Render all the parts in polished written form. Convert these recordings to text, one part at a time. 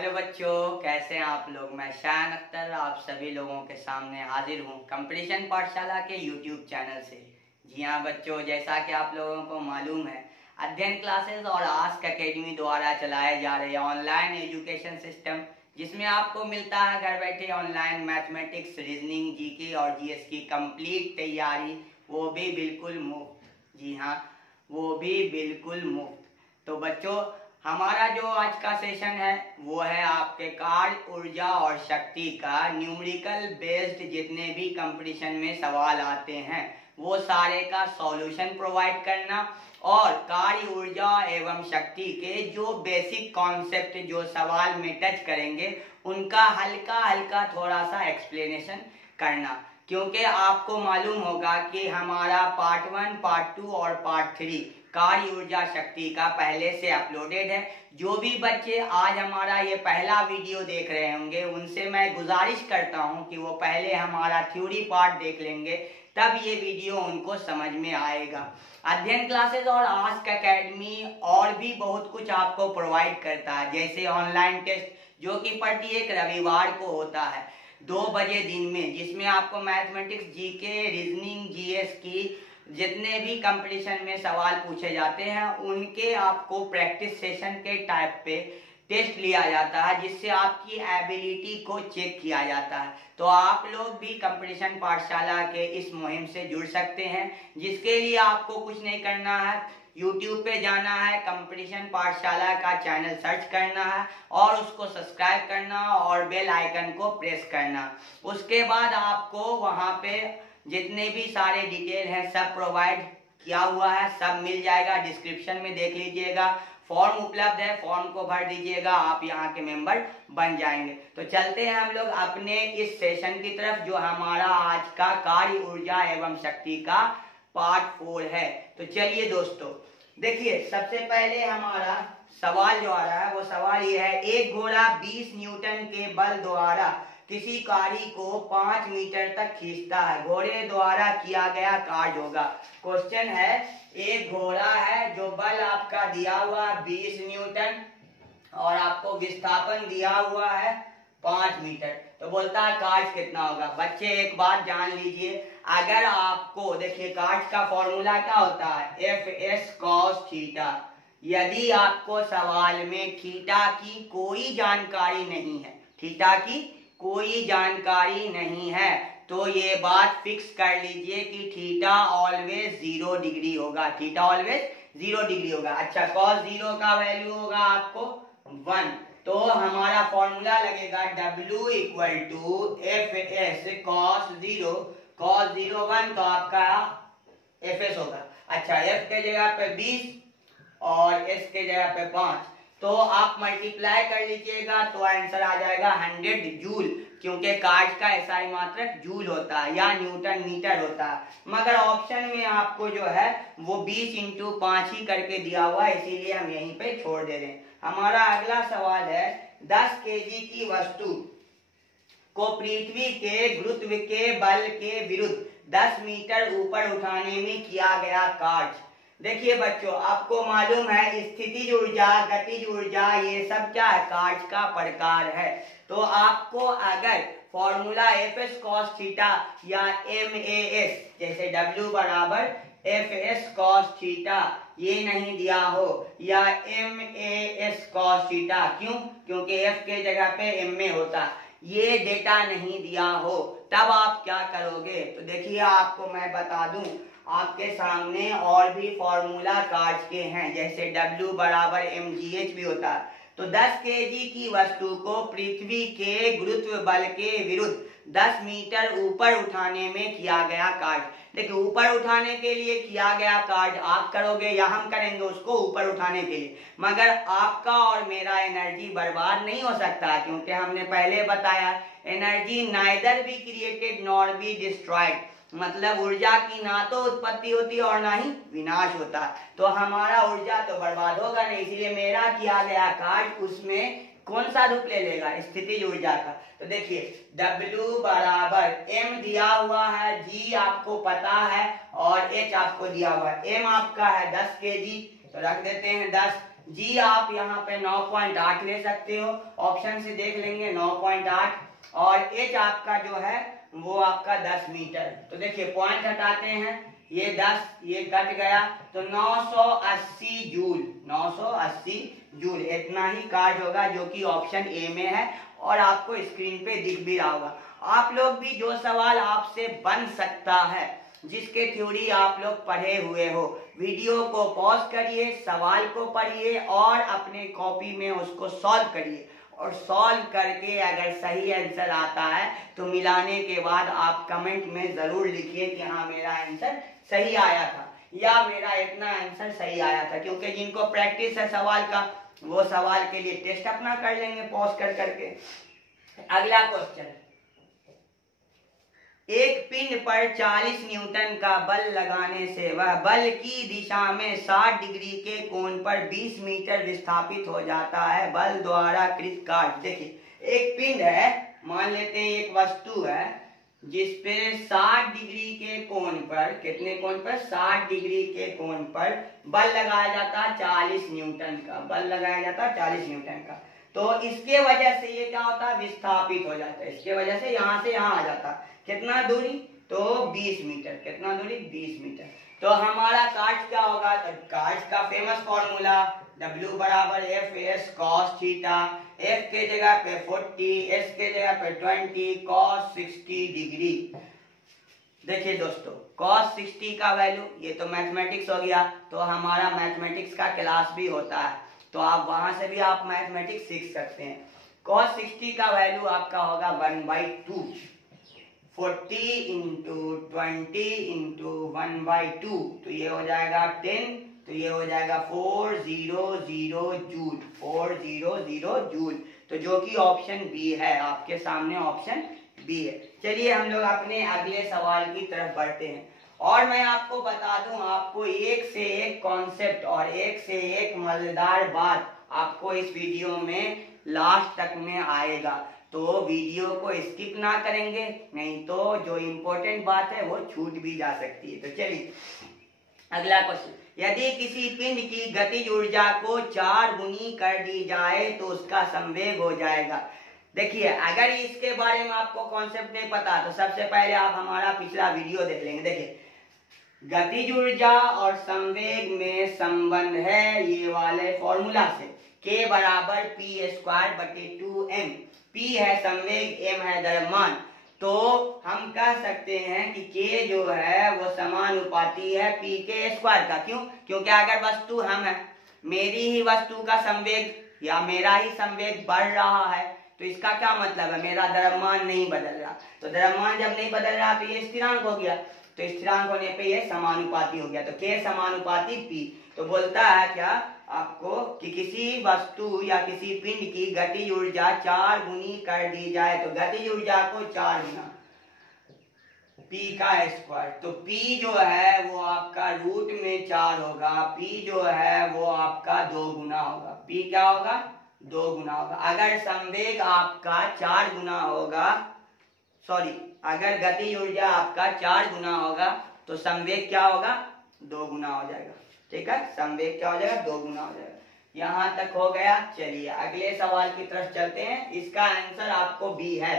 Hello बच्चों, कैसे हैं आप लोग। मैं शान अख्तर आप सभी लोगों के सामने हाजिर हूँ कंपटीशन पाठशाला के यूट्यूब चैनल से। जी हाँ बच्चों, जैसा कि आप लोगों को मालूम है, अध्ययन क्लासेस और आस्क एकेडमी द्वारा चलाए जा रहे ऑनलाइन एजुकेशन सिस्टम, जिसमें आपको मिलता है घर बैठे ऑनलाइन मैथमेटिक्स, रीजनिंग, जीके और जीएस की कंप्लीट तैयारी, वो भी बिल्कुल मुफ्त। जी हाँ, वो भी बिल्कुल मुफ्त। तो बच्चों, हमारा जो आज का सेशन है वो है आपके कार्य, ऊर्जा और शक्ति का न्यूमेरिकल बेस्ड जितने भी कंपटीशन में सवाल आते हैं वो सारे का सॉल्यूशन प्रोवाइड करना, और कार्य, ऊर्जा एवं शक्ति के जो बेसिक कॉन्सेप्ट जो सवाल में टच करेंगे उनका हल्का हल्का थोड़ा सा एक्सप्लेनेशन करना। क्योंकि आपको मालूम होगा कि हमारा पार्ट 1, पार्ट 2 और पार्ट 3 कार्य, ऊर्जा, शक्ति का पहले से अपलोडेड है। जो भी बच्चे आज हमारा ये पहला वीडियो देख रहे होंगे उनसे मैं गुजारिश करता हूं कि वो पहले हमारा थ्योरी पार्ट देख लेंगे, तब ये वीडियो उनको समझ में आएगा। अध्ययन क्लासेस और आस्क एकेडमी और भी बहुत कुछ आपको प्रोवाइड करता है, जैसे ऑनलाइन टेस्ट जो कि प्रत्येक रविवार को होता है 2 बजे दिन में, जिसमें आपको मैथमेटिक्स, जीके, रीजनिंग, जीएस की जितने भी कंपटीशन में सवाल पूछे जाते हैं उनके आपको प्रैक्टिस सेशन के टाइप पे टेस्ट लिया जाता है, जिससे आपकी एबिलिटी को चेक किया जाता है। तो आप लोग भी कंपटीशन पाठशाला के इस मुहिम से जुड़ सकते हैं, जिसके लिए आपको कुछ नहीं करना है, यूट्यूब पे जाना है, कंपटीशन पाठशाला का चैनल सर्च करना है और उसको सब्सक्राइब करना और बेल आइकन को प्रेस करना। उसके बाद आपको वहां पे जितने भी सारे डिटेल हैं सब प्रोवाइड किया हुआ है, सब मिल जाएगा। डिस्क्रिप्शन में देख लीजिएगा, फॉर्म उपलब्ध है, फॉर्म को भर दीजिएगा, आप यहाँ के मेंबर बन जाएंगे। तो चलते हैं हम लोग अपने इस सेशन की तरफ, जो हमारा आज का कार्य, ऊर्जा एवं शक्ति का पार्ट 4 है। तो चलिए दोस्तों, देखिए सबसे पहले हमारा सवाल जो आ रहा है वो सवाल ये है, एक घोड़ा 20 न्यूटन के बल द्वारा किसी गाड़ी को 5 मीटर तक खींचता है, घोड़े द्वारा किया गया कार्य होगा। क्वेश्चन है, एक घोड़ा है जो बल आपका दिया हुआ 20 न्यूटन और आपको विस्थापन दिया हुआ है 5 मीटर, तो बोलता है कार्य कितना होगा। बच्चे एक बात जान लीजिए, अगर आपको देखिए कार्य का फॉर्मूला क्या होता है, एफ एस कॉस थीटा। यदि आपको सवाल में थीटा की कोई जानकारी नहीं है, थीटा की कोई जानकारी नहीं है, तो ये बात फिक्स कर लीजिए कि थीटा ऑलवेज 0 डिग्री होगा, थीटा ऑलवेज 0 डिग्री होगा। अच्छा, कॉस 0 का वैल्यू होगा आपको 1, तो हमारा फॉर्मूला लगेगा W equal to F S cos 0, cos 0 1, तो आपका एफ एस होगा। अच्छा, एफ के जगह पे 20 और एस के जगह पे 5, तो आप मल्टीप्लाई कर लीजिएगा तो आंसर आ जाएगा 100 जूल, क्योंकि कार्य का एसआई मात्रक जूल होता है या न्यूटन मीटर होता है। मगर ऑप्शन में आपको जो है वो 20 × 5 ही करके दिया हुआ है, इसीलिए हम यहीं पे छोड़ दे रहे हैं। हमारा अगला सवाल है, 10 केजी की वस्तु को पृथ्वी के गुरुत्व के बल के विरुद्ध 10 मीटर ऊपर उठाने में किया गया कार्य। देखिए बच्चों, आपको मालूम है स्थितिज ऊर्जा, गतिज ऊर्जा, ये सब क्या है, कार्य का प्रकार है। तो आपको अगर formula F S cos theta या एम ए एस, जैसे W बराबर एफ एस कॉस थीटा ये नहीं दिया हो, या M A S cos theta, क्यों, क्योंकि एफ के जगह पे एम ए होता, ये डेटा नहीं दिया हो, तब आप क्या करोगे। तो देखिए आपको मैं बता दूं, आपके सामने और भी फॉर्मूला कार्य के हैं, जैसे W बराबर mgh भी होता है। तो 10 केजी की वस्तु को पृथ्वी के गुरुत्व बल के विरुद्ध 10 मीटर ऊपर उठाने में किया गया कार्य। देखिए, ऊपर उठाने के लिए किया गया कार्य आप करोगे या हम करेंगे उसको ऊपर उठाने के लिए, मगर आपका और मेरा एनर्जी बर्बाद नहीं हो सकता, क्योंकि हमने पहले बताया energy neither be created nor be destroyed, मतलब ऊर्जा की ना तो उत्पत्ति होती है और ना ही विनाश होता है। तो हमारा ऊर्जा तो बर्बाद होगा नहीं, इसलिए मेरा किया गया कार्य उसमें कौन सा रूप ले लेगा, स्थितिज ऊर्जा का। तो देखिए W बराबर M दिया हुआ है, G आपको पता है और H आपको दिया हुआ है। M आपका है 10 केजी, तो रख देते हैं 10, जी आप यहाँ पे 9.8 ले सकते हो, ऑप्शन से देख लेंगे 9.8। और एच आपका जो है वो आपका 10 मीटर। तो देखिए पॉइंट हटाते हैं, ये 10 ये कट गया तो 980 जूल, 980 जूल इतना ही कार्य होगा, जो कि ऑप्शन ए में है और आपको स्क्रीन पे दिख भी रहा होगा। आप लोग भी जो सवाल आपसे बन सकता है, जिसके थ्योरी आप लोग पढ़े हुए हो, वीडियो को पॉज करिए, सवाल को पढ़िए और अपने कॉपी में उसको सॉल्व करिए। और सॉल्व करके अगर सही आंसर आता है तो मिलाने के बाद आप कमेंट में जरूर लिखिए कि हाँ मेरा आंसर सही आया था या मेरा इतना आंसर सही आया था। क्योंकि जिनको प्रैक्टिस है सवाल का, वो सवाल के लिए टेस्ट अपना कर लेंगे पॉज कर करके। अगला क्वेश्चन, एक पिंड पर 40 न्यूटन का बल लगाने से वह बल की दिशा में 60 डिग्री के कोण पर 20 मीटर विस्थापित हो जाता है। बल द्वारा कृत कार्य। देखिए एक पिंड है, मान लेते हैं एक वस्तु है जिसपे 60 डिग्री के कोण पर, कितने कोण पर, 60 डिग्री के कोण पर बल लगाया जाता है 40 न्यूटन का, बल लगाया जाता है 40 न्यूटन का। तो इसके वजह से ये क्या होता है, विस्थापित हो जाता है। इसके वजह से यहाँ से यहाँ आ जाता है, कितना दूरी, तो 20 मीटर। कितना दूरी, 20 मीटर। तो हमारा कार्य क्या होगा, तो कार्य का फेमस फॉर्मूला W बराबर F S cos theta, F के जगह पे 40, एस के जगह पे 20, कॉस 60 डिग्री। देखिए दोस्तों कॉस 60 का वैल्यू, ये तो मैथमेटिक्स हो गया, तो हमारा मैथमेटिक्स का क्लास भी होता है, तो आप वहां से भी आप मैथमेटिक्स सीख सकते हैं। कॉस 60 का वैल्यू आपका होगा 1/2, 40 इंटू 20 इंटू 1/2, तो ये हो जाएगा 10, तो ये हो जाएगा 400 जूल, 400 जूल। तो जो कि ऑप्शन बी है, आपके सामने ऑप्शन बी है। चलिए हम लोग अपने अगले सवाल की तरफ बढ़ते हैं। और मैं आपको बता दूं, आपको एक से एक कॉन्सेप्ट और एक से एक मजेदार बात आपको इस वीडियो में लास्ट तक में आएगा, तो वीडियो को स्किप ना करेंगे, नहीं तो जो इम्पोर्टेंट बात है वो छूट भी जा सकती है। तो चलिए अगला क्वेश्चन, यदि किसी पिंड की गतिज ऊर्जा को 4 गुनी कर दी जाए तो उसका संवेग हो जाएगा। देखिए अगर इसके बारे में आपको कॉन्सेप्ट नहीं पता तो सबसे पहले आप हमारा पिछला वीडियो देख लेंगे। देखिए गतिज ऊर्जा और संवेग में संबंध है ये वाले फॉर्मूला से, K बराबर p²/2m। P है संवेग, m है द्रव्यमान, तो हम कह सकते हैं कि K जो है वो समानुपाती है P के स्क्वायर का। क्यों? क्योंकि अगर वस्तु हम है, मेरी ही वस्तु का संवेग या मेरा ही संवेग बढ़ रहा है, तो इसका क्या मतलब है, मेरा द्रव्यमान नहीं बदल रहा। तो द्रव्यमान जब नहीं बदल रहा तो ये स्थिरांक हो गया, तो स्थिरांक होने पे ये समानुपाती हो गया, तो K समानुपाती P। तो बोलता है क्या आपको कि किसी वस्तु या किसी पिंड की गतिज ऊर्जा 4 गुनी कर दी जाए, तो गतिज ऊर्जा को 4 गुना P का स्क्वायर, तो P जो है वो आपका रूट में 4 होगा, P जो है वो आपका 2 गुना होगा। P क्या होगा, 2 गुना होगा। अगर संवेग आपका 4 गुना होगा, सॉरी अगर गतिज ऊर्जा आपका 4 गुना होगा तो संवेग क्या होगा, 2 गुना हो जाएगा। ठीक है, संवेग क्या हो जाएगा, 2 गुना हो जाएगा। यहां तक हो गया। चलिए अगले सवाल की तरफ चलते हैं। इसका आंसर आपको बी है,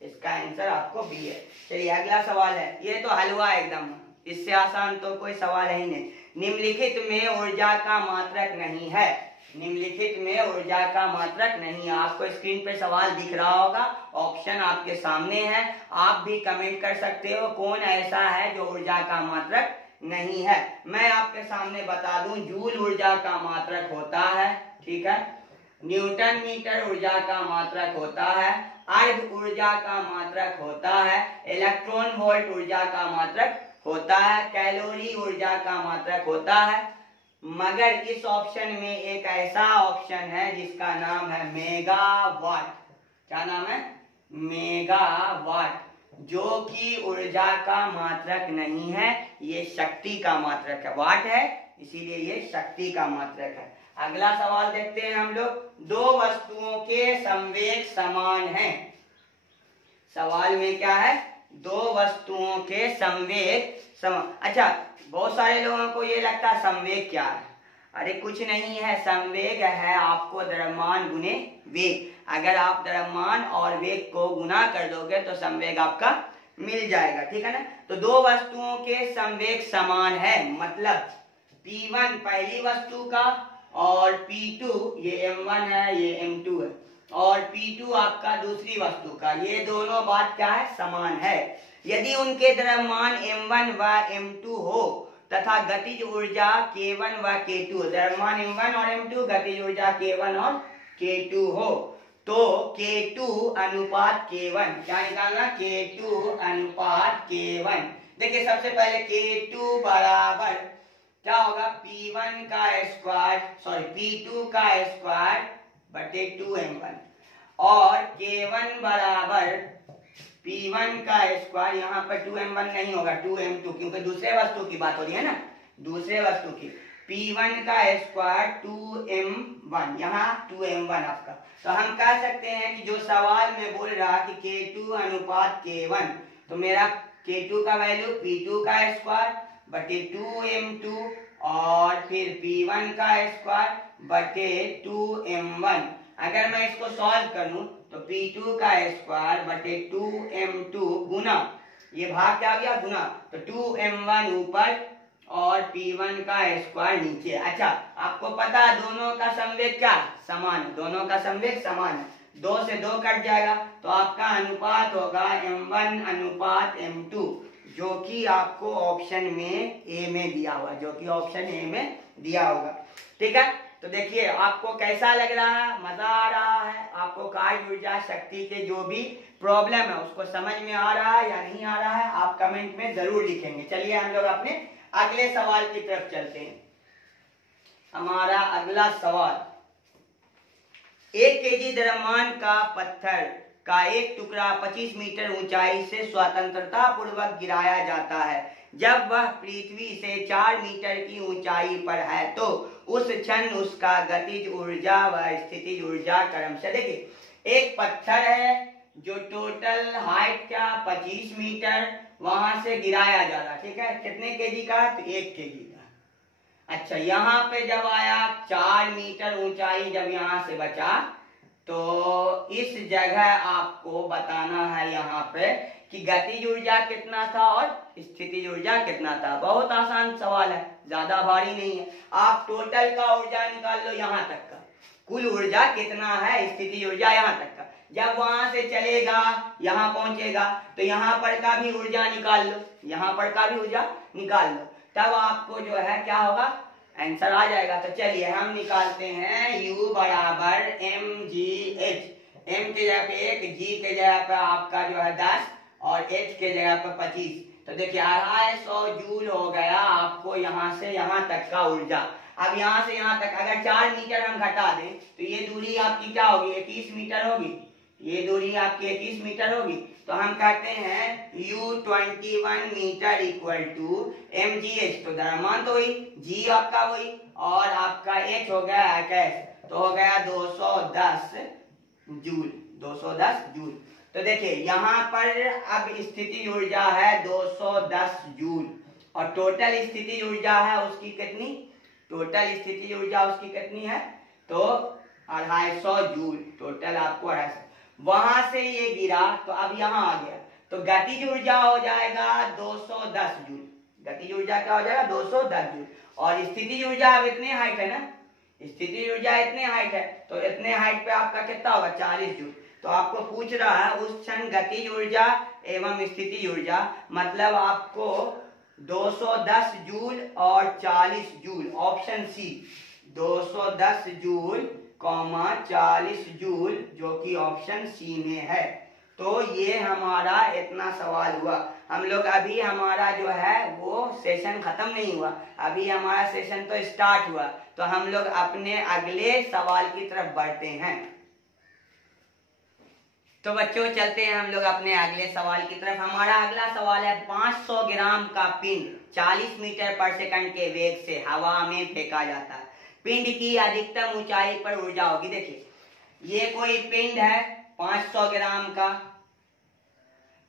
इसका आंसर आपको बी है। चलिए अगला सवाल है, ये तो हलवा एकदम, इससे आसान तो कोई सवाल ही नहीं। निम्नलिखित में ऊर्जा का मात्रक नहीं है, निम्नलिखित में ऊर्जा का मात्रक नहीं है। आपको स्क्रीन पे सवाल दिख रहा होगा, ऑप्शन आपके सामने है, आप भी कमेंट कर सकते हो कौन ऐसा है जो ऊर्जा का मात्रक नहीं है। मैं आपके सामने बता दूं, जूल ऊर्जा का मात्रक होता है, ठीक है, न्यूटन मीटर ऊर्जा का मात्रक होता है, अर्ध ऊर्जा का मात्रक होता है, इलेक्ट्रॉन वोल्ट ऊर्जा का मात्रक होता है, कैलोरी ऊर्जा का मात्रक होता है। मगर इस ऑप्शन में एक ऐसा ऑप्शन है जिसका नाम है मेगावाट। क्या नाम है, मेगावाट, जो कि ऊर्जा का मात्रक नहीं है, ये शक्ति का मात्रक है। वाट है इसीलिए ये शक्ति का मात्रक है। अगला सवाल देखते हैं हम लोग, दो वस्तुओं के संवेग समान हैं। सवाल में क्या है, दो वस्तुओं के संवेग समान। अच्छा बहुत सारे लोगों को ये लगता है संवेग क्या है, अरे कुछ नहीं है, संवेग है आपको द्रव्यमान गुने वेग। अगर आप द्रव्यमान और वेग को गुना कर दोगे तो संवेग आपका मिल जाएगा, ठीक है ना। तो दो वस्तुओं के संवेग समान है, मतलब P1 पहली वस्तु का और P2 ये M1 है ये M2 है, और P2 आपका दूसरी वस्तु का, ये दोनों बात क्या है, समान है। यदि उनके द्रव्यमान M1 व M2 हो तथा गतिज ऊर्जा K1 व K2, द्रव्यमान M1 और M2, गतिज ऊर्जा K1 और K2 हो, तो K2 अनुपात K1, क्या निकालना, K2 अनुपात K1। देखिए सबसे पहले K2 बराबर क्या होगा, P1 का स्क्वायर, सॉरी P2 का स्क्वायर बटे 2M1, और K1 बराबर P1 का स्क्वायर, यहाँ पर 2M1 नहीं होगा 2M2, क्योंकि दूसरे वस्तु की बात हो रही है ना, दूसरे वस्तु की। P1 का स्क्वायर 2M1, यहाँ 2M1 आपका। तो हम कह सकते हैं कि जो सवाल में बोल रहा कि K2 अनुपात K1, तो मेरा K2 का वैल्यू P2 का स्क्वायर बटे 2M2 और फिर P1 का स्क्वायर बटे 2M1। अगर मैं इसको सॉल्व कर लूं तो P2 का स्क्वायर बटे 2M2 गुना, ये भाग क्या आ गया, गुना, तो 2M1 ऊपर और P1 का स्क्वायर नीचे। अच्छा आपको पता है दोनों का संवेग क्या समान है, दोनों का संवेग समान है, 2 से 2 कट जाएगा, तो आपका अनुपात होगा M1 अनुपात M2, जो कि आपको ऑप्शन में ए में दिया हुआ, जो कि ऑप्शन ए में दिया होगा, ठीक है। तो देखिए आपको कैसा लग रहा है, मजा आ रहा है, आपको कार्य ऊर्जा शक्ति के जो भी प्रॉब्लम है उसको समझ में आ रहा है या नहीं आ रहा है, आप कमेंट में जरूर लिखेंगे। चलिए हम लोग अपने अगले सवाल की तरफ चलते हैं। हमारा अगला सवाल, 1 केजी द्रव्यमान का पत्थर का एक टुकड़ा 25 मीटर ऊंचाई से स्वतंत्रता पूर्वक गिराया जाता है। जब वह पृथ्वी से 4 मीटर की ऊंचाई पर है तो उस क्षण उसका गतिज ऊर्जा व स्थितिज ऊर्जा क्रमशः, देखिए एक पत्थर है जो टोटल हाइट क्या 25 मीटर, वहां से गिराया जा रहा, ठीक है, कितने केजी का, तो 1 केजी का। अच्छा यहाँ पे जब आया 4 मीटर ऊंचाई, जब यहाँ से बचा तो इस जगह आपको बताना है यहाँ पे कि गतिज ऊर्जा कितना था और स्थितिज ऊर्जा कितना था। बहुत आसान सवाल है, ज्यादा भारी नहीं है। आप टोटल का ऊर्जा निकाल लो, यहाँ तक का कुल ऊर्जा कितना है, स्थितिज ऊर्जा यहाँ तक का। जब वहां से चलेगा यहाँ पहुंचेगा तो यहाँ पर का भी ऊर्जा निकाल लो, यहाँ पर का भी ऊर्जा निकाल लो, तब आपको जो है क्या होगा, आंसर आ जाएगा। तो चलिए हम निकालते हैं U बराबर mgh, m के जगह पे 1, g के जगह पे आपका जो है 10 और h के जगह पे 25। तो देखिए 250 जूल हो गया आपको यहाँ से यहाँ तक का ऊर्जा। अब यहाँ से यहाँ तक अगर 4 मीटर हम घटा दें तो ये दूरी आपकी क्या होगी, 21 मीटर होगी, ये दूरी आपकी 21 मीटर होगी। तो हम कहते हैं U21 metre equal to mgh, तो द्रव्यमान तो वही, g आपका वही, और आपका h हो गया 21, तो हो गया 210 जूल, 210 जूल। तो देखिए यहाँ पर अब स्थिति ऊर्जा है 210 जूल और टोटल स्थिति ऊर्जा है उसकी कितनी, टोटल स्थिति ऊर्जा उसकी कितनी है, तो 250 जूल, टोटल आपको 250। वहां से ये गिरा तो अब यहाँ आ गया, तो गतिज ऊर्जा हो जाएगा 210 जूल, गतिज ऊर्जा क्या हो जाएगा 210 जूल, और स्थिति ऊर्जा अब इतने हाइट है ना, स्थिति ऊर्जा इतने हाइट है, तो इतने हाइट पे आपका कितना होगा 40 जूल। तो आपको पूछ रहा है उस क्षण गतिज ऊर्जा एवं स्थिति ऊर्जा, मतलब आपको 210 जूल और 40 joule, option C 210 joule 40 joule, जो कि ऑप्शन सी में है। तो ये हमारा इतना सवाल हुआ। हम लोग अभी हमारा जो है वो सेशन खत्म नहीं हुआ, अभी हमारा सेशन तो स्टार्ट हुआ। तो हम लोग अपने अगले सवाल की तरफ बढ़ते हैं। तो बच्चों चलते हैं हम लोग अपने अगले सवाल की तरफ। हमारा अगला सवाल है 500 ग्राम का पिंड 40 मीटर पर सेकंड के वेग से हवा में फेंका जाता है। पिंड की अधिकतम ऊंचाई पर ऊर्जा होगी। देखिए ये कोई पिंड है 500 ग्राम का,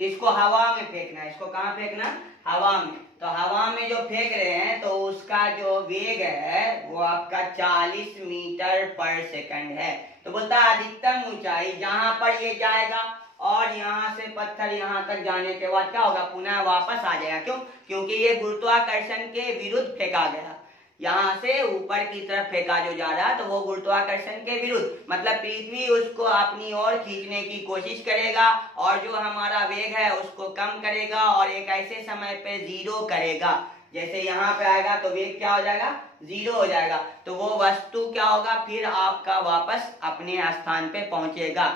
इसको हवा में फेंकना है। इसको कहाँ फेंकना? हवा में। तो हवा में जो फेंक रहे हैं तो उसका जो वेग है वो आपका 40 मीटर पर सेकंड है। तो बोलता है अधिकतम ऊंचाई जहां पर ये जाएगा और यहाँ से पत्थर यहाँ तक जाने के बाद क्या होगा? पुनः वापस आ जाएगा। क्यों? क्योंकि ये गुरुत्वाकर्षण के विरुद्ध फेंका गया। यहाँ से ऊपर की तरफ फेंका जो जा रहा है तो वो गुरुत्वाकर्षण के विरुद्ध, मतलब पृथ्वी उसको अपनी ओर खींचने की कोशिश करेगा और जो हमारा वेग है उसको कम करेगा और एक ऐसे समय पे जीरो करेगा। जैसे यहाँ पे आएगा तो वेग क्या हो जाएगा? जीरो हो जाएगा। तो वो वस्तु क्या होगा? फिर आपका वापस अपने स्थान पे पहुंचेगा।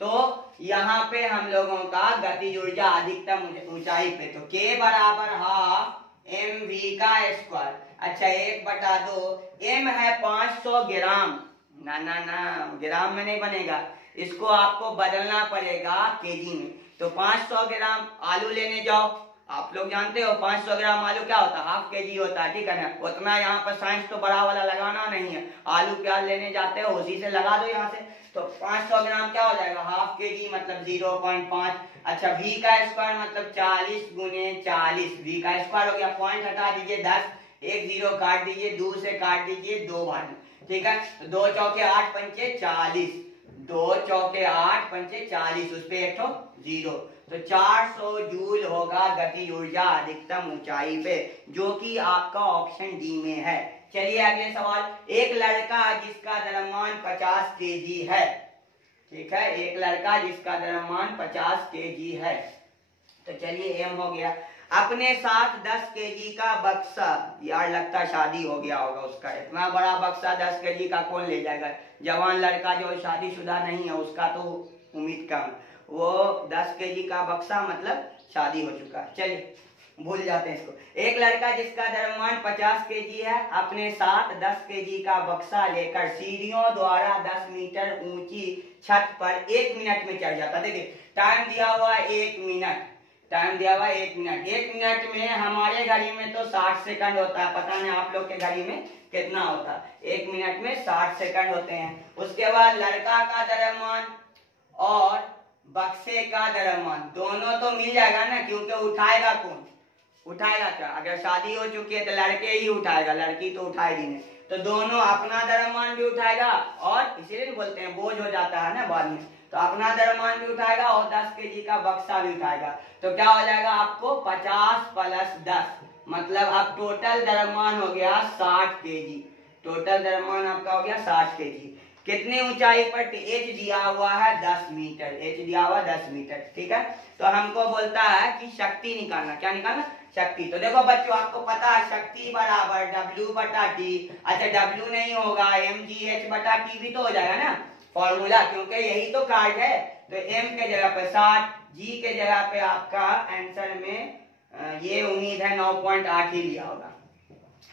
तो यहाँ पे हम लोगों का गतिज ऊर्जा अधिकतम ऊंचाई पे, तो k बराबर हाफ mv का स्क्वायर। अच्छा 1/2 m है 500 ग्राम। ना ना ना, ग्राम में नहीं बनेगा, इसको आपको बदलना पड़ेगा केजी में। तो 500 ग्राम आलू लेने जाओ, आप लोग जानते हो 500 ग्राम आलू क्या होता है? हाफ केजी होता है, ठीक है ना। उतना यहाँ पर साइंस तो बड़ा वाला लगाना नहीं है। आलू प्याज लेने जाते हो उसी से लगा दो यहाँ से। तो 500 ग्राम क्या हो जाएगा? हाफ केजी मतलब 0.5। अच्छा v का स्क्वायर मतलब 40 गुने 40, v का स्क्वायर हो गया। पॉइंट हटा दीजिए 10, एक जीरो काट दीजिए, 2 से काट दीजिए 2 बार में, ठीक है। 2 चौके 8 पंचे 40, 2 चौके 8 पंचे 40, उस पे एक तो जीरो। तो 400 जूल होगा गतिज ऊर्जा अधिकतम ऊंचाई पे, जो कि आपका ऑप्शन डी में है। चलिए अगले सवाल। एक लड़का जिसका द्रव्यमान 50 केजी है, ठीक है, एक लड़का जिसका द्रव्यमान 50 केजी है। तो चलिए एम हो गया। अपने साथ 10 केजी का बक्सा, यार लगता शादी हो गया होगा उसका, इतना बड़ा बक्सा 10 केजी का कौन ले जाएगा? जवान लड़का जो शादीशुदा नहीं है उसका तो उम्मीद कम। वो 10 केजी का बक्सा मतलब शादी हो चुका है। चलिए भूल जाते हैं इसको। एक लड़का जिसका द्रव्यमान 50 केजी है अपने साथ 10 केजी का बक्सा लेकर सीढ़ियों द्वारा 10 मीटर ऊंची छत पर 1 मिनट में चढ़ जाता है। देखिए टाइम दिया हुआ 1 मिनट, टाइम दिया हुआ 1 मिनट। 1 मिनट में हमारे घड़ी में तो 60 सेकंड होता है, पता नहीं आप लोग के घड़ी में कितना होता है। 1 मिनट में 60 सेकंड होते हैं। उसके बाद लड़का का द्रव्यमान और बक्से का द्रव्यमान दोनों तो मिल जाएगा ना, क्योंकि उठाएगा कौन? उठाएगा क्या? अगर शादी हो चुकी है तो लड़के ही उठाएगा, लड़की तो उठाएगी नहीं। तो दोनों अपना द्रव्यमान भी उठाएगा और इसीलिए बोलते हैं बोझ हो जाता है ना बाद में। तो अपना द्रव्यमान भी उठाएगा और 10 केजी का बक्सा भी उठाएगा। तो क्या हो जाएगा आपको? 50 + 10, मतलब अब टोटल द्रव्यमान हो गया 60 केजी। टोटल द्रव्यमान आपका हो गया 60 केजी। कितनी ऊंचाई पर? एच दिया हुआ है 10 मीटर, एच दिया हुआ 10 मीटर, ठीक है। तो हमको बोलता है कि शक्ति निकालना। क्या निकालना? शक्ति। तो देखो बच्चों आपको पता है शक्ति बराबर W/T। अच्छा W नहीं होगा mgh/T भी तो हो जाएगा ना फॉर्मूला, क्योंकि यही तो कार्य है। तो m के जगह पे 60, g के जगह पे आपका आंसर में ये उम्मीद है 9.8 ही लिया होगा।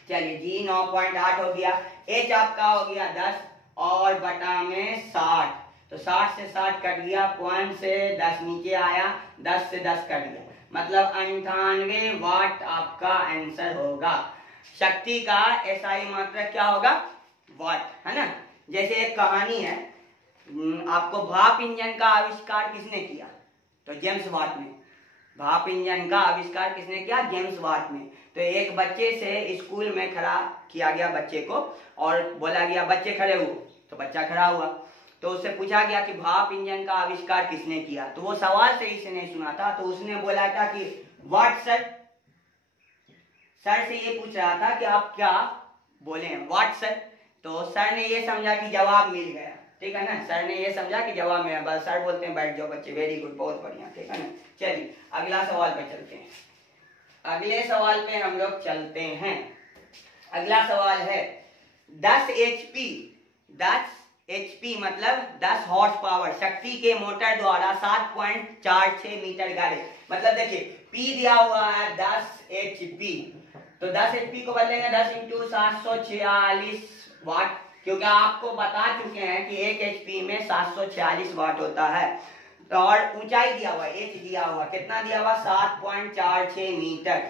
चलिए g 9.8 हो गया। h आपका हो गया 10 और बटा में 60। तो 60 से 60 कट गया, पॉइंट से 10 नीचे आया, 10 से 10 कट गया, मतलब 98 वाट आपका आंसर होगा। शक्ति का एसआई मात्रक क्या होगा? वाट, है ना। जैसे एक कहानी है, आपको भाप इंजन का आविष्कार किसने किया? तो जेम्स वाट ने। भाप इंजन का आविष्कार किसने किया? जेम्स वाट ने। तो एक बच्चे से स्कूल में खड़ा किया गया बच्चे को और बोला गया बच्चे खड़े हुए, तो बच्चा खड़ा हुआ। तो उससे पूछा गया कि भाप इंजन का आविष्कार किसने किया? तो वो सवाल सही से नहीं सुना था, तो उसने बोला था कि व्हाट सर। सर से ये पूछ रहा था कि आप क्या बोले? What sir. तो सर ने ये समझा कि जवाब मिल गया, ठीक है ना। सर ने ये समझा कि जवाब मिला, बस सर बोलते हैं बैठ जाओ बच्चे, वेरी गुड, बहुत बढ़िया, ठीक है ना। चलिए अगला सवाल पे चलते हैं। अगले सवाल पे हम लोग चलते हैं। अगला सवाल है 10 HP, 10 HP मतलब 10 हॉर्स पावर शक्ति के मोटर द्वारा 7.46 मीटर गाड़ी। मतलब देखिए P दिया हुआ है 10 HP, तो 10 HP को बदलेंगे 10 × 746 वाट, क्योंकि आपको बता चुके हैं कि 1 HP में 746 वाट होता है। और ऊंचाई दिया हुआ H दिया हुआ, कितना दिया हुआ? 7.46 मीटर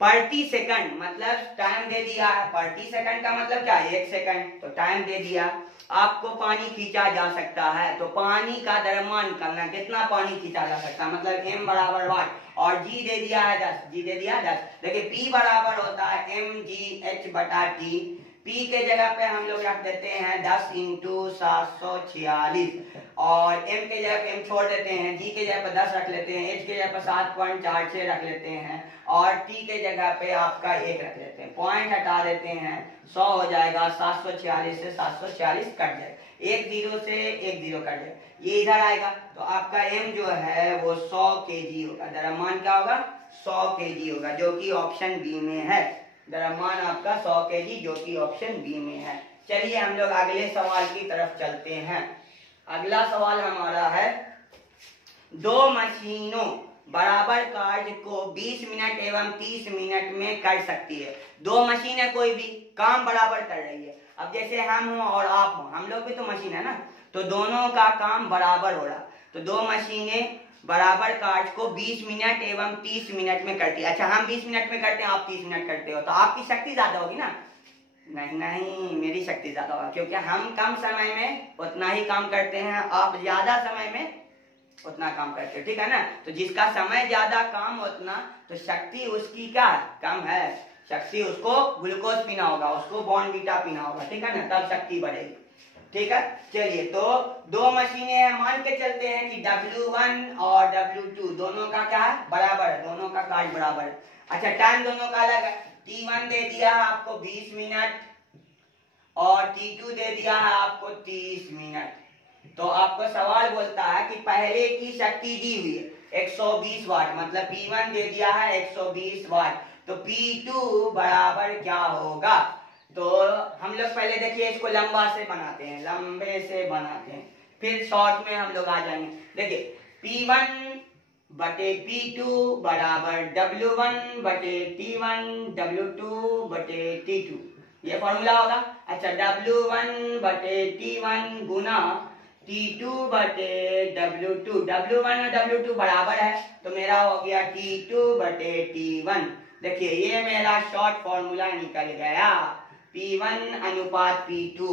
प्रति सेकंड, मतलब टाइम दे दिया है। प्रति सेकंड का मतलब क्या? 1 सेकंड, तो टाइम दे दिया। आपको पानी खींचा जा सकता है। तो पानी का द्रव्यमान निकालना, कितना पानी खींचा जा सकता है, मतलब m बराबर वाट, और g दे दिया है 10, g दे दिया 10। देखिए p बराबर होता है mgh बटा t। p के जगह पे हम लोग रख देते हैं 10 इंटू 746, और m के जगह पे m छोड़ देते हैं, g के जगह पे 10 रख लेते हैं, h के जगह पे 7.46 रख लेते हैं, और t के जगह पे आपका 1 रख लेते हैं। पॉइंट हटा देते हैं, 100 हो जाएगा, 746 से 746 कट जाएगा, एक जीरो से एक जीरो कट जाएगा, ये इधर आएगा। तो आपका m जो है वो 100 kg होगा। द्रव्यमान क्या होगा, 100 kg होगा, जो कि ऑप्शन बी में है। द्रव्यमान आपका 100 kg, जो कि ऑप्शन बी में है। चलिए हम लोग अगले सवाल की तरफ चलते हैं। अगला सवाल हमारा है, दो मशीनों बराबर कार्य को 20 मिनट एवं 30 मिनट में कर सकती है। दो मशीनें कोई भी काम बराबर कर रही है। अब जैसे हम हो और आप हो, हम लोग भी तो मशीन है ना, तो दोनों का काम बराबर हो रहा। तो दो मशीनें बराबर कार्य को 20 मिनट एवं 30 मिनट में करती है। अच्छा, हम 20 मिनट में करते हैं, आप 30 मिनट करते हो, तो आपकी शक्ति ज्यादा होगी ना? नहीं नहीं, मेरी शक्ति ज्यादा होगी, क्योंकि हम कम समय में उतना ही काम करते हैं, आप ज्यादा समय में उतना काम करते हो, ठीक है ना। तो जिसका समय ज्यादा काम उतना, तो शक्ति उसकी क्या कम है, शक्ति उसको ग्लूकोज पीना होगा, उसको बॉर्नवीटा पीना होगा, ठीक है ना, तब शक्ति बढ़ेगी, ठीक है। चलिए, तो दो मशीनें हैं, मान के चलते हैं कि W1 और W2 दोनों का क्या है, बराबर है, दोनों का कार्य बराबर है। अच्छा, टाइम दोनों का अलग है। T1 दे दिया है आपको 20 मिनट और T2 दे दिया है आपको 30 मिनट। तो आपको सवाल बोलता है कि पहले की शक्ति दी हुई है 120 वाट, मतलब P1 दे दिया है 120 वाट, तो P2 बराबर क्या होगा। तो हम लोग पहले देखिए इसको लंबा से बनाते हैं, लंबे से बनाते हैं, फिर शॉर्ट में हम लोग आ जाएंगे। देखिए, P1 बटे P2 बराबर W1 बटे T1 W2 बटे T2, ये फॉर्मूला होगा। अच्छा, W1 बटे T1 गुना T2 बटे W2, W1 और W2 बराबर है, तो मेरा हो गया T2 बटे T1। देखिए, ये मेरा शॉर्ट फॉर्मूला निकल गया। P1 अनुपात P2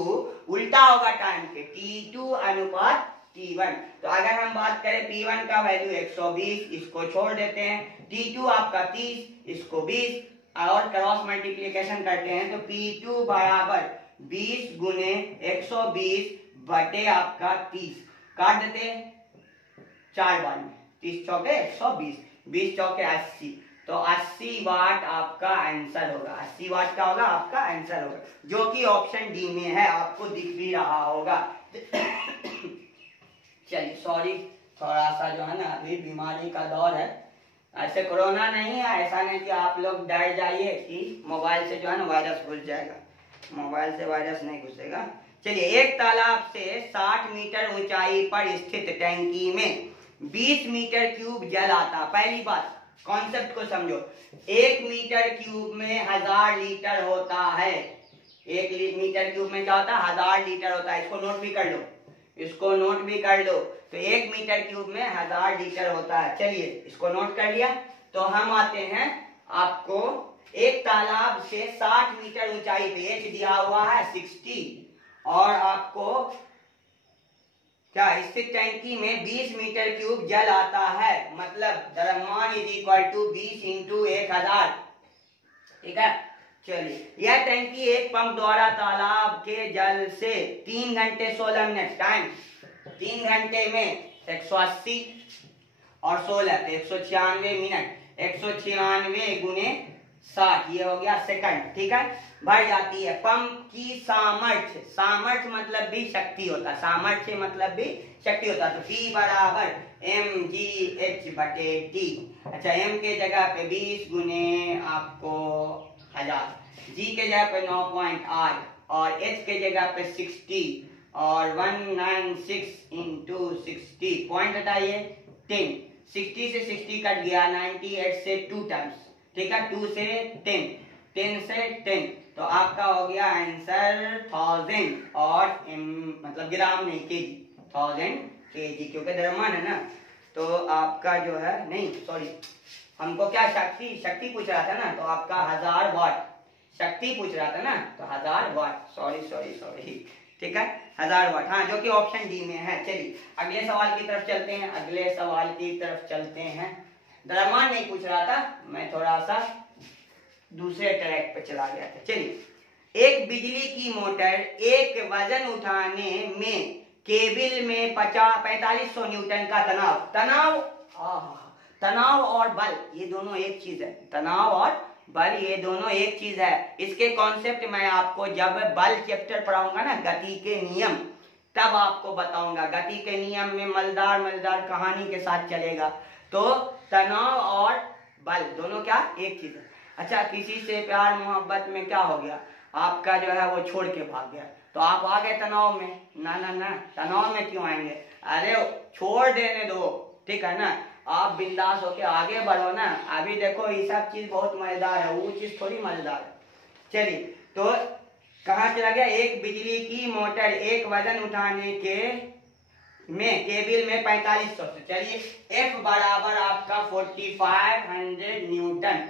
उल्टा होगा टाइम के, T2 अनुपात T1। तो अगर हम बात करें P1 का वैल्यू 120, इसको छोड़ देते हैं, T2 आपका 30, इसको 20, और क्रॉस मल्टीप्लीकेशन करते हैं, तो P2 बराबर 20 गुने 120 बटे आपका 30, काट देते हैं 4 बार में, 30 चौके 120, 20 चौके 80, तो 80 वाट आपका आंसर होगा। 80 वाट का होगा आपका आंसर होगा, जो कि ऑप्शन डी में है, आपको दिख भी रहा होगा। चलिए, सॉरी, थोड़ा सा जो है ना अभी बीमारी का दौर है, ऐसे कोरोना नहीं है, ऐसा नहीं कि आप लोग डर जाइए कि मोबाइल से जो है ना वायरस घुस जाएगा, मोबाइल से वायरस नहीं घुसेगा। चलिए, एक तालाब से 60 मीटर ऊंचाई पर स्थित टैंकी में 20 मीटर क्यूब जल आता। पहली बात, कॉन्सेप्ट को समझो, 1 मीटर क्यूब में 1000 लीटर होता है। 1 मीटर क्यूब में क्या होता है, 1000 लीटर होता है। इसको नोट भी कर लो, इसको नोट भी कर लो। तो 1 मीटर क्यूब में 1000 लीटर होता है। चलिए, इसको नोट कर लिया। तो हम आते हैं, आपको एक तालाब से 60 मीटर ऊंचाई पे, एच दिया हुआ है 60, और आपको क्या स्थित टैंकी में 20 मीटर क्यूब जल आता है, मतलब द्रव्यमान इज इक्वल टू 20 इंटू 1000, ठीक है। चलिए, यह टैंकी एक पंप द्वारा तालाब के जल से 3 घंटे 16 मिनट, टाइम 3 घंटे में 180 और 16 तो 196 मिनट, 196 गुने 60, ये हो गया सेकंड, ठीक है, भर जाती है। पंप की सामर्थ्य, सामर्थ्य मतलब भी शक्ति होता है, सामर्थ्य मतलब भी शक्ति होता है। तो P बराबर mgh बटे T। अच्छा, m के जगह पे 20 गुने आपको 1000, g के जगह पे 9.8 और h के जगह पे 60 और 196 इंटू 60, पॉइंट हटाइए 10, 60 से 60 कट गया, 98 से 2 टाइम्स, ठीक है, 2 से 10, 10 से 10, तो आपका हो गया आंसर 1000, और मतलब ग्राम नहीं, केजी, 1000 केजी, क्योंकि द्रव्यमान है ना। तो आपका जो है, नहीं सॉरी, हमको क्या शक्ति पूछ रहा था ना, तो आपका 1000 वाट शक्ति पूछ रहा था ना, तो 1000 वाट, सॉरी, ठीक है। 1000 वाट, हाँ, जो कि ऑप्शन डी में है। चलिए अगले सवाल की तरफ चलते हैं, अगले सवाल की तरफ चलते हैं। द्रव्यमान नहीं पूछ रहा था, मैं थोड़ा सा दूसरे ट्रैक पे चला गया था। चलिए, एक बिजली की मोटर एक वजन उठाने में केबिल में 4500 न्यूटन का तनाव और बल, ये दोनों एक चीज है। तनाव और बल ये दोनों एक चीज है। इसके कॉन्सेप्ट मैं आपको जब बल चैप्टर पढ़ाऊंगा ना, गति के नियम, तब आपको बताऊंगा। गति के नियम में मजेदार कहानी के साथ चलेगा। तो तनाव और बल दोनों क्या एक चीज है। अच्छा, किसी से प्यार मोहब्बत में क्या हो गया, आपका जो है वो छोड़ के भाग गया, तो आप आ गए तनाव में। ना, तनाव में क्यों आएंगे, अरे छोड़ देने दो, ठीक है ना, आप बिंदास होके आगे बढ़ो ना। अभी देखो ये सब चीज बहुत मजेदार है, वो चीज थोड़ी मजेदार है। चलिए, तो कहाँ चला गया, एक बिजली की मोटर एक वजन उठाने के में केबिल में 4500 से, चलिए F बराबर आपका 4500 न्यूटन,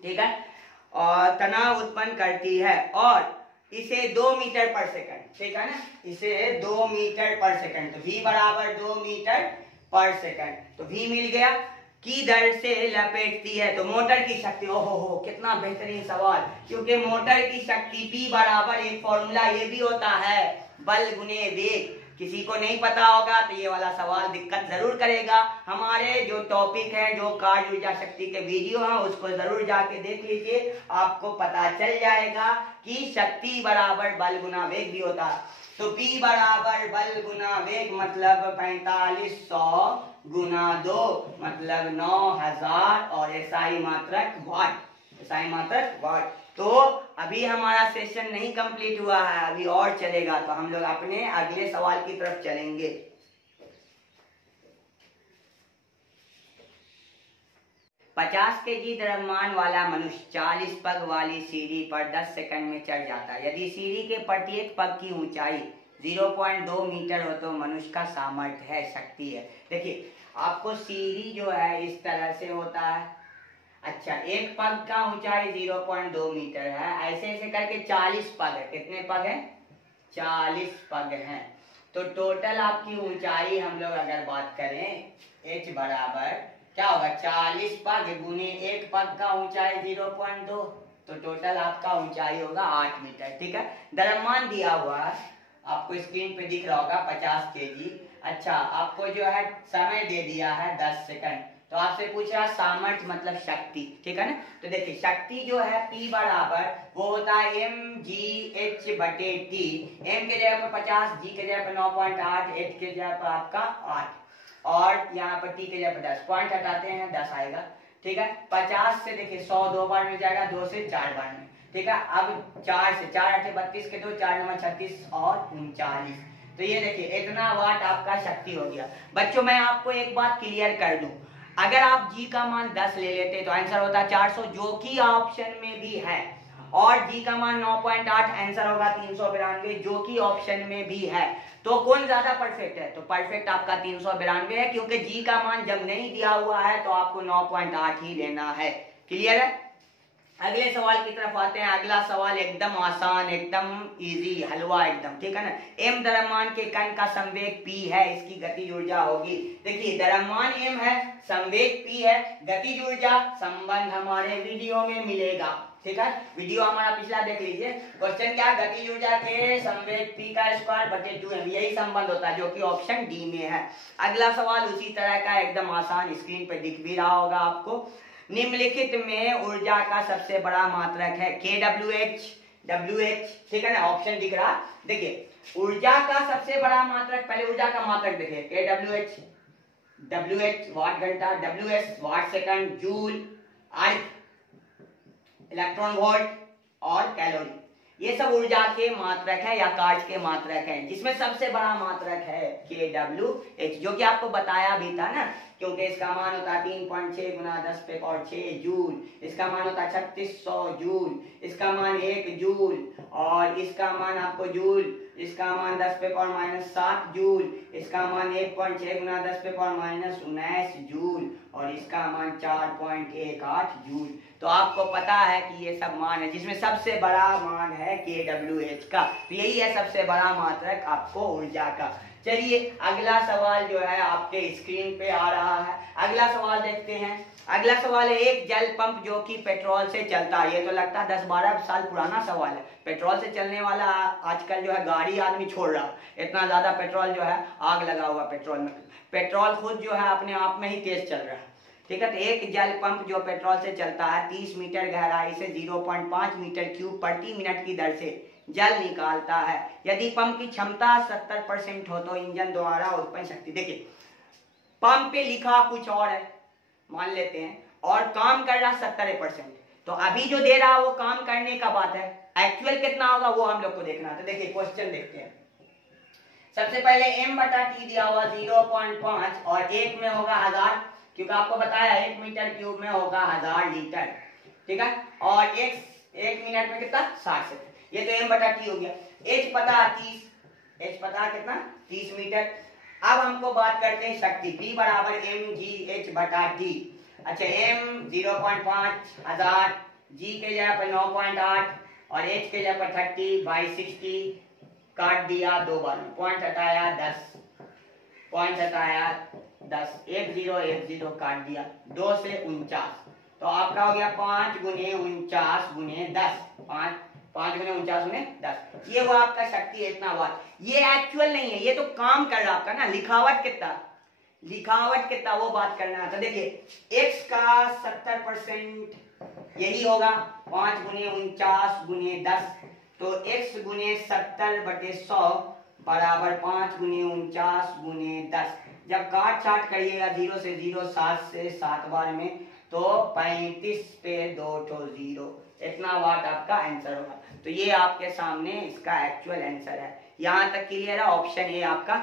ठीक है, और तनाव उत्पन्न करती है, और इसे 2 मीटर पर सेकंड, ठीक है ना, इसे 2 मीटर पर सेकंड, तो V बराबर 2 मीटर पर सेकंड, तो V मिल गया, की दर से लपेटती है। तो मोटर की शक्ति, ओहो हो कितना बेहतरीन सवाल, क्योंकि मोटर की शक्ति P बराबर एक फॉर्मूला ये भी होता है, बल गुने वेग। किसी को नहीं पता होगा तो ये वाला सवाल दिक्कत जरूर करेगा। हमारे जो टॉपिक है, जो कार्य ऊर्जा शक्ति के वीडियो हैं, उसको जरूर जाके देख लीजिए, आपको पता चल जाएगा कि शक्ति बराबर बल गुना वेग भी होता है। तो P बराबर बल गुना वेग मतलब 4500 गुना 2 मतलब 9000, और SI मात्रक वाट। तो अभी हमारा सेशन नहीं कंप्लीट हुआ है, अभी और चलेगा, तो हम लोग अपने अगले सवाल की तरफ चलेंगे। पचास केजी द्रव्यमान वाला मनुष्य 40 पग वाली सीढ़ी पर 10 सेकंड में चढ़ जाता है। यदि सीढ़ी के प्रत्येक पग की ऊंचाई 0.2 मीटर हो तो मनुष्य का सामर्थ्य है, शक्ति है। देखिए, आपको सीढ़ी जो है इस तरह से होता है। अच्छा, एक पग का ऊंचाई 0.2 मीटर है, ऐसे ऐसे करके 40 पग है। कितने पग हैं, 40 पग हैं। तो टोटल आपकी ऊंचाई हम लोग अगर बात करें, H बराबर क्या होगा, 40 पग गुने एक पग का ऊंचाई 0.2, तो टोटल आपका ऊंचाई होगा 8 मीटर, ठीक है। द्रव्यमान दिया हुआ है, आपको स्क्रीन पे दिख रहा होगा 50 केजी। अच्छा, आपको जो है समय दे दिया है 10 सेकंड, तो आपसे पूछ रहा सामर्थ्य मतलब शक्ति, ठीक है ना। तो देखिए, शक्ति जो है P बराबर वो होता है mgh/t। m के जगह पर 50, g के जगह पर 9.8, h के जगह पर आपका 8, और यहाँ पर t के जगह पर 10, पॉइंट हटाते हैं 10 आएगा, ठीक है। 50 से देखिए 100 2 बार में जाएगा, 2 से 4 बार में, ठीक है। अब 4 से 4 8 32 के 2, 4 9 36 और 39, तो ये देखिए इतना वाट आपका शक्ति हो गया। बच्चों, मैं आपको एक बात क्लियर कर दूं, अगर आप G का मान 10 ले लेते तो आंसर होता 400, जो कि ऑप्शन में भी है, और G का मान 9.8, आंसर होगा 392, जो कि ऑप्शन में भी है। तो कौन ज्यादा परफेक्ट है, तो परफेक्ट आपका 392 है, क्योंकि G का मान जब नहीं दिया हुआ है तो आपको 9.8 ही लेना है। क्लियर है। अगले सवाल की तरफ आते हैं। अगला सवाल एकदम आसान, एकदम इजी, हलवा एकदम, ठीक है ना। m द्रव्यमान के कण का संवेग p है, इसकी गतिज ऊर्जा होगी। देखिए, द्रव्यमान m है, संवेग p है, गतिज ऊर्जा संबंध हमारे वीडियो में मिलेगा, ठीक है। वीडियो हमारा पिछला देख लीजिए। क्वेश्चन क्या, गतिज ऊर्जा के संवेग p का स्क्वायर बटे 2m, यही संबंध होता है, जो कि ऑप्शन डी में है। अगला सवाल उसी तरह का, एकदम आसान, स्क्रीन पे दिख भी रहा होगा आपको। निम्नलिखित में ऊर्जा का सबसे बड़ा मात्रक है kWh, ठीक है ना, ऑप्शन दिख रहा। देखिए, ऊर्जा का सबसे बड़ा मात्रक, पहले ऊर्जा का मात्रक देखिए, kWh वाट घंटा, Ws वाट सेकंड, जूल अर्थ, इलेक्ट्रॉन वोल्ट और कैलोरी, ये सब ऊर्जा के मात्रक है या कार्य के मात्रक है, जिसमें सबसे बड़ा मात्रक है kWh, जो कि आपको बताया भी था ना, क्योंकि इसका मान होता है 3.6 गुना 10 पे और 6 जूल, इसका मान होता है 3600 जूल, इसका मान 1 जूल, और इसका मान आपको जूल इसका मान 10 पे पावर माइनस 7 जूल, इसका मान 1.6 गुना 10 पे पावर माइनस 19 जूल और इसका मान 4.18 जूल। तो आपको पता है कि ये सब मान है, जिसमें सबसे बड़ा मान है kWh का। तो यही है सबसे बड़ा मात्रक आपको ऊर्जा का। चलिए अगला सवाल जो है आपके स्क्रीन पे आ रहा है। अगला सवाल देखते हैं। अगला सवाल है, एक जल पंप जो कि पेट्रोल से चलता है। ये तो लगता है 10-12 साल पुराना सवाल है। पेट्रोल से चलने वाला आजकल जो है गाड़ी आदमी छोड़ रहा है, इतना ज्यादा पेट्रोल जो है आग लगा हुआ पेट्रोल में। पेट्रोल खुद जो है अपने आप में ही तेज चल रहा है, ठीक है। तो एक जल पंप जो पेट्रोल से चलता है 30 मीटर गहराई से 0.5 मीटर क्यूब प्रति मिनट की दर से जल निकालता है। यदि पंप की क्षमता 70% हो तो इंजन द्वारा उत्पन्न शक्ति, देखिए पंप पे लिखा कुछ और है मान लेते हैं, और काम कर रहा 70%। तो अभी जो दे रहा है वो काम करने का बात है, एक्चुअल कितना होगा वो हम लोग को देखना है। तो देखिए क्वेश्चन देखते हैं। सबसे पहले m/t दिया हुआ 0.5 और 1 में होगा 1000, क्योंकि आपको बताया 1 मीटर क्यूब में होगा 1000 लीटर, ठीक है। और 1 मिनट में कितना 60 सेकंड। ये तो m/t हो गया। h पता 30, h पता कितना 30 मीटर। अब हमको बात करते हैं शक्ति, P बराबर mgh/t। अच्छा m 0.5 1000, g के जगह पर 9.8 और h के जगह पर 30/60 काट दिया 2 बार में, पॉइंट हटाया 10, पॉइंट हटाया 10, 10 काट दिया 2 से 49। तो आपका हो गया 5 गुने 49 गुने 10, 5 गुने 49 गुने 10। ये वो आपका शक्ति है, इतना वाट। ये एक्चुअल नहीं है, ये तो काम कर रहा आपका ना। लिखावट कितना वो बात करना है। तो देखिए x का 70% यही होगा 5 गुने 49 गुने 10। तो x गुने 70/100 बराबर 5 गुने 49 गुने 10। जब काट छाट करिएगा 0 से 0, 7 से 7 बार में, तो 35 पे 2 तो 0, इतना वाट आपका आंसर होगा। तो ये आपके सामने इसका एक्चुअल आंसर है। यहां तक क्लियर है, ऑप्शन ए आपका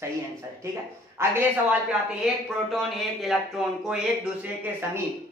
सही आंसर, ठीक है। अगले सवाल पे आते हैं। एक प्रोटॉन एक इलेक्ट्रॉन को एक दूसरे के समीप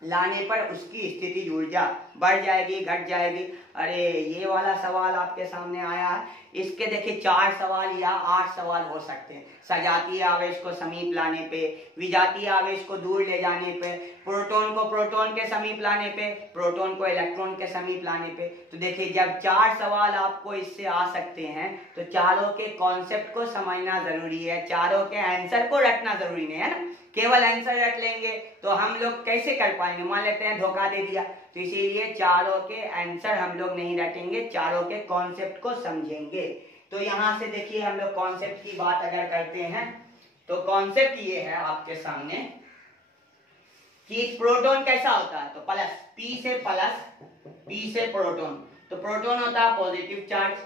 लाने पर उसकी स्थितिज ऊर्जा बढ़ जाएगी घट जाएगी। अरे ये वाला सवाल आपके सामने आया है। इसके देखिए 4 सवाल या 8 सवाल हो सकते हैं। सजातीय आवेश को समीप लाने पे, विजातीय आवेश को दूर ले जाने पे, प्रोटॉन को प्रोटॉन के समीप लाने पे, प्रोटॉन को इलेक्ट्रॉन के समीप लाने पे। तो देखिए जब 4 सवाल आपको इससे आ सकते हैं तो चारों के कॉन्सेप्ट को समझना जरूरी है, चारों के आंसर को रटना जरूरी नहीं है ना। केवल आंसर रट लेंगे तो हम लोग कैसे कर पाएंगे, मान लेते हैं धोखा दे दिया। तो इसीलिए चारों के आंसर हम लोग नहीं रटेंगे, चारों के कॉन्सेप्ट को समझेंगे। तो यहां से देखिए हम लोग कॉन्सेप्ट की बात अगर करते हैं तो कॉन्सेप्ट ये है आपके सामने कि प्रोटॉन कैसा होता है। तो प्लस P से प्रोटॉन, तो प्रोटॉन होता है पॉजिटिव चार्ज।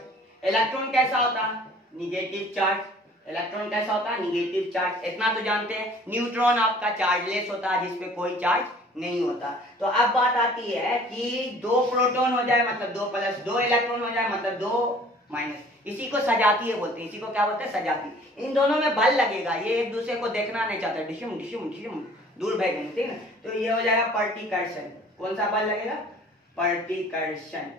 इलेक्ट्रॉन कैसा होता है निगेटिव चार्ज, इलेक्ट्रॉन कैसा होता है निगेटिव चार्ज, इतना तो जानते हैं। न्यूट्रॉन आपका चार्जलेस होता है, जिसपे कोई चार्ज नहीं होता। तो अब बात आती है कि 2 प्रोटॉन हो जाए मतलब 2 प्लस, 2 इलेक्ट्रॉन हो जाए मतलब 2 माइनस। इसी को सजातीय बोलते हैं, इसी को क्या बोलते हैं सजाती। इन दोनों में बल लगेगा, ये एक दूसरे को देखना नहीं चाहते, डिशुम डिशुम डिशुम दूर भागेंगे, ठीक है। तो ये हो जाएगा पर्टिकर्षण। कौन सा बल लगेगा पर्टिकर्षण,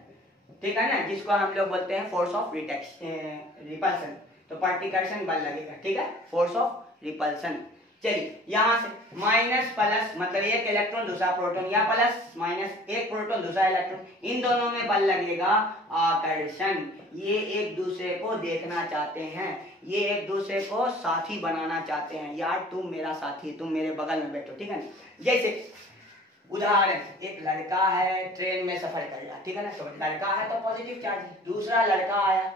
ठीक है ना, जिसको हम लोग बोलते हैं फोर्स ऑफ रिपल्सन। तो पर्टिकर्षण बल लगेगा, ठीक है, फोर्स ऑफ रिपल्सन। चलिए यहां से माइनस प्लस मतलब एक इलेक्ट्रॉन दूसरा प्रोटॉन, या प्लस माइनस एक प्रोटॉन दूसरा इलेक्ट्रॉन, इन दोनों में बल लगेगा आकर्षण। ये एक दूसरे को देखना चाहते हैं, ये एक दूसरे को साथी बनाना चाहते हैं। यार तुम मेरा साथी, तुम मेरे बगल में बैठो, ठीक है ना। जैसे उदाहरण, एक लड़का है ट्रेन में सफर कर रहा है, ठीक है ना। तो लड़का है तो पॉजिटिव चार्ज, दूसरा लड़का आया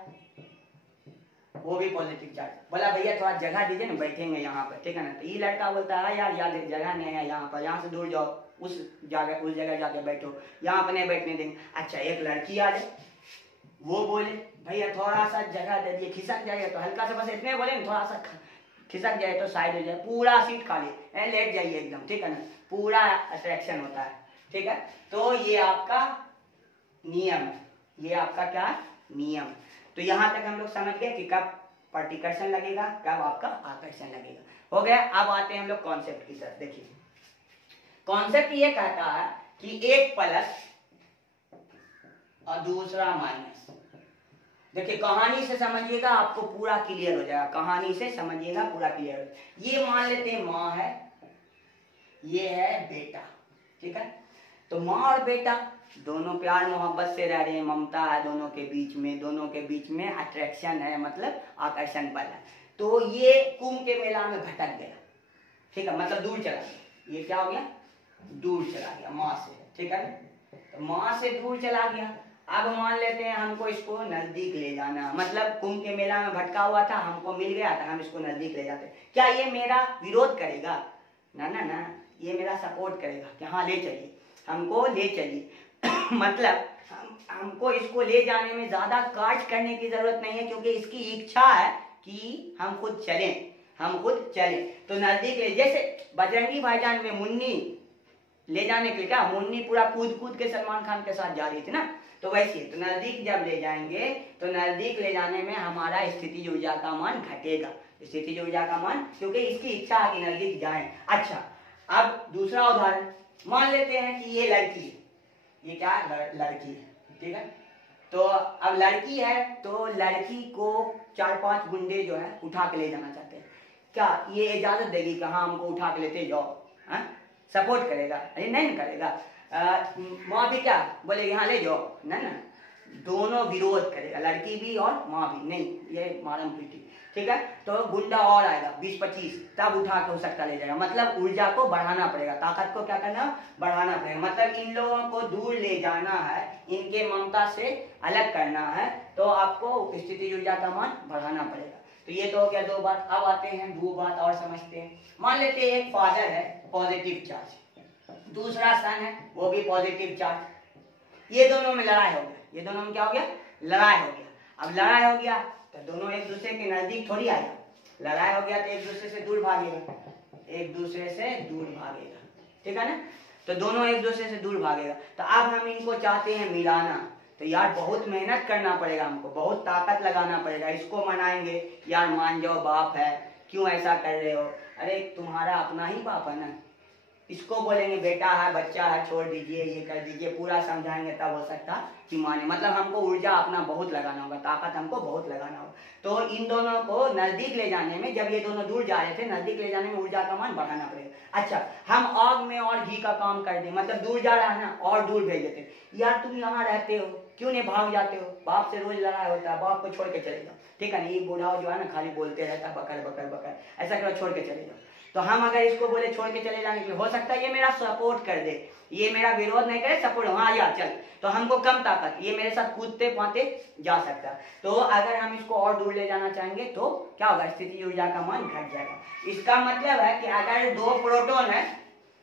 वो भी पॉजिटिव चार्ज, बोला भैया थोड़ा जगह दीजिए ना बैठेंगे यहाँ पर, ठीक है ना। तो ये लड़का बोलता है यार जगह नहीं है यहाँ पर, यहाँ से दूर जाओ, उस जगह जाके बैठो, यहाँ पर नहीं बैठने देंगे। अच्छा एक लड़की आ जाए, वो बोले भैया थोड़ा सा जगह दे दिए, खिसक जाइए, तो हल्का सा बस इतने बोले थोड़ा सा खिसक जाए तो साइड हो जाए, पूरा सीट खाली, लेट जाइए एकदम, ठीक है ना, पूरा अट्रैक्शन होता है, ठीक है। तो ये आपका नियम है, ये आपका क्या नियम। तो यहां तक हम लोग समझ गए कि कब पर्टिकर्षण लगेगा, कब आपका आकर्षण लगेगा, हो गया। अब आते हैं हम लोग कॉन्सेप्ट की तरफ। देखिए कॉन्सेप्ट ये कहता है कि एक प्लस और दूसरा माइनस देखिए कहानी से समझिएगा, आपको पूरा क्लियर हो जाएगा, कहानी से समझिएगा पूरा क्लियर हो जाएगा। ये मान लेते हैं माँ है, ये है बेटा, ठीक है। तो माँ और बेटा दोनों प्यार मोहब्बत से रह रहे हैं, ममता है दोनों के बीच में, दोनों के बीच में अट्रैक्शन है, मतलब आकर्षण बल है। तो ये कुंभ के मेला में भटक गया, ठीक है, मतलब दूर चला गया। ये क्या हो गया, दूर चला गया माँ से, ठीक है। तो माँ से दूर चला गया। अब मान लेते हैं हमको इसको नजदीक ले जाना, मतलब कुंभ के मेला में भटका हुआ था, हमको मिल गया था, हम इसको नजदीक ले जाते। क्या ये मेरा विरोध करेगा? ना ना ना, ये मेरा सपोर्ट करेगा कि हाँ ले चलिए, हमको ले चलिए। मतलब हमको इसको ले जाने में ज्यादा काट करने की जरूरत नहीं है, क्योंकि इसकी इच्छा है कि हम खुद चलें, हम खुद चलें। तो नजदीक ले, जैसे बजरंगी भाईजान में मुन्नी ले जाने के लिए, क्या मुन्नी पूरा कूद कूद के सलमान खान के साथ जा रही थी ना, तो वैसे तो नजदीक जब ले जाएंगे तो नजदीक ले जाने में हमारा स्थिति ऊर्जा का मान घटेगा, स्थिति ऊर्जा का मान, क्योंकि इसकी इच्छा है कि नजदीक जाएं। अच्छा, अब दूसरा उदाहरण मान लेते हैं कि ये लड़की है, ये क्या लड़की है, ठीक है। तो अब लड़की है, तो लड़की को 4-5 गुंडे जो है उठा के ले जाना चाहते हैं। क्या ये इजाजत देगी कि हाँ हमको उठा के लेते जाओ? सपोर्ट करेगा? अरे नहीं करेगा। माँ भी क्या बोले, यहाँ ले जाओ, ना ना, दोनों विरोध करेगा, लड़की भी और माँ भी, नहीं ये मारम पीटी, ठीक है। तो गुंडा और आएगा 20-25, तब उठा के हो सकता ले जाएगा। मतलब ऊर्जा को बढ़ाना पड़ेगा, ताकत को क्या करना, बढ़ाना पड़ेगा। मतलब इन लोगों को दूर ले जाना है, इनके ममता से अलग करना है, तो आपको स्थिति ऊर्जा का मान बढ़ाना पड़ेगा। तो ये तो हो गया 2 बात। अब आते हैं 2 बात और समझते हैं। मान लेते हैं एक फादर है, पॉजिटिव चार्ज, दूसरा सन है, वो भी पॉजिटिव चार्ज। ये दोनों में लड़ाई हो गया, ये दोनों में क्या हो गया, लड़ाई हो गया। अब लड़ाई हो गया तो दोनों एक दूसरे के नजदीक थोड़ी आएगा, लड़ाई हो गया तो एक दूसरे से दूर भागेगा, एक दूसरे से दूर भागेगा, ठीक है ना। तो दोनों एक दूसरे से दूर भागेगा। तो अब हम इनको चाहते हैं मिलाना, तो यार बहुत मेहनत करना पड़ेगा, हमको बहुत ताकत लगाना पड़ेगा। इसको मनाएंगे, यार मान जाओ बाप है, क्यों ऐसा कर रहे हो? अरे तुम्हारा अपना ही बाप है ना। इसको बोलेंगे बेटा है, बच्चा है, छोड़ दीजिए, ये कर दीजिए, पूरा समझाएंगे, तब हो सकता कि माने। मतलब हमको ऊर्जा अपना बहुत लगाना होगा, ताकत हमको बहुत लगाना होगा। तो इन दोनों को नजदीक ले जाने में, जब ये दोनों दूर जा रहे थे, नजदीक ले जाने में ऊर्जा का मान बढ़ाना पड़ेगा। अच्छा, हम आग में और घी का काम कर दें, मतलब दूर जा रहा है ना, और दूर भेज देते, यार तुम यहाँ रहते हो, क्यों नहीं भाग जाते हो? बाप से रोज लड़ाई होता है, बाप को छोड़ के चले जाओ, ठीक है ना। ये बूढ़ा जो है ना, खाली बोलते रहता है बकर बकर बकर, ऐसा करो, छोड़ के चले जाओ। तो हम अगर इसको बोले छोड़ के चले जाने के लिए, हो सकता है ये मेरा सपोर्ट कर दे, ये मेरा विरोध नहीं करे, सपोर्ट, हाँ यार चल, तो हमको कम ताकत, ये मेरे साथ कूदते पाते जा सकता है। तो अगर हम इसको और दूर ले जाना चाहेंगे तो क्या होगा, स्थिति ऊर्जा का मान घट जाएगा। इसका मतलब है कि अगर 2 प्रोटॉन है,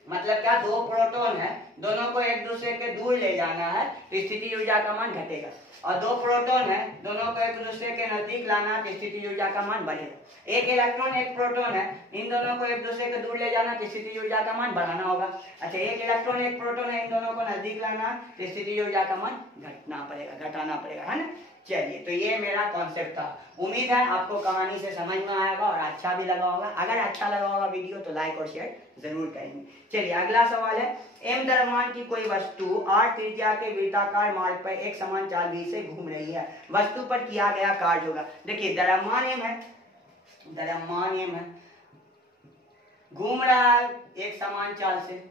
मतलब क्या 2 प्रोटॉन है, दोनों को एक दूसरे के दूर ले जाना है, तो स्थिति ऊर्जा का मान घटेगा। और 2 प्रोटॉन है, दोनों को एक दूसरे के नजदीक लाना, तो स्थिति ऊर्जा का मान बढ़ेगा। 1 इलेक्ट्रॉन 1 प्रोटॉन है, इन दोनों को एक दूसरे के दूर ले जाना, तो स्थिति ऊर्जा का मान बढ़ाना होगा। अच्छा, 1 इलेक्ट्रॉन 1 प्रोटॉन है, इन दोनों को नजदीक लाना, तो स्थिति ऊर्जा का मान घटाना पड़ेगा, है ना। चलिए, तो ये मेरा कॉन्सेप्ट था। उम्मीद है आपको कहानी से समझ में आएगा और अच्छा भी लगा होगा। अगर अच्छा लगा होगा वीडियो तो लाइक और शेयर जरूर करेंगे। चलिए, अगला सवाल है, एम द्रव्यमान की कोई वस्तु r त्रिज्या के वृत्ताकार मार्ग पर एक समान चाल v से घूम रही है, वस्तु पर किया गया कार्य होगा। देखिए द्रव्यमान m है, द्रव्यमान m है, घूम रहा है एक समान चाल से,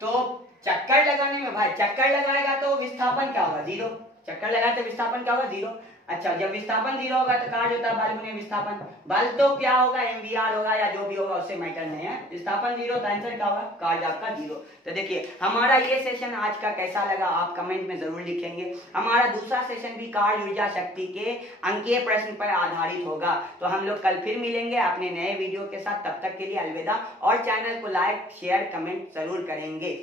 तो चक्कर लगाने में भाई, चक्कर लगाएगा तो विस्थापन क्या होगा, 0। चक्कर लगाए तो विस्थापन क्या होगा, 0। अच्छा, जब विस्थापन 0 होगा तो कार्य होता है बल गुने विस्थापन, बल तो क्या होगा, mvr होगा या जो भी होगा, उससे मैटर नहीं है। विस्थापन 0 तो आंसर क्या होगा, कार्य आपका 0। तो देखिए हमारा ये सेशन आज का कैसा लगा आप कमेंट में जरूर लिखेंगे। हमारा दूसरा सेशन भी कार्य ऊर्जा शक्ति के अंकीय प्रश्न पर आधारित होगा। तो हम लोग कल फिर मिलेंगे अपने नए वीडियो के साथ, तब तक के लिए अलविदा। और चैनल को लाइक शेयर कमेंट जरूर करेंगे।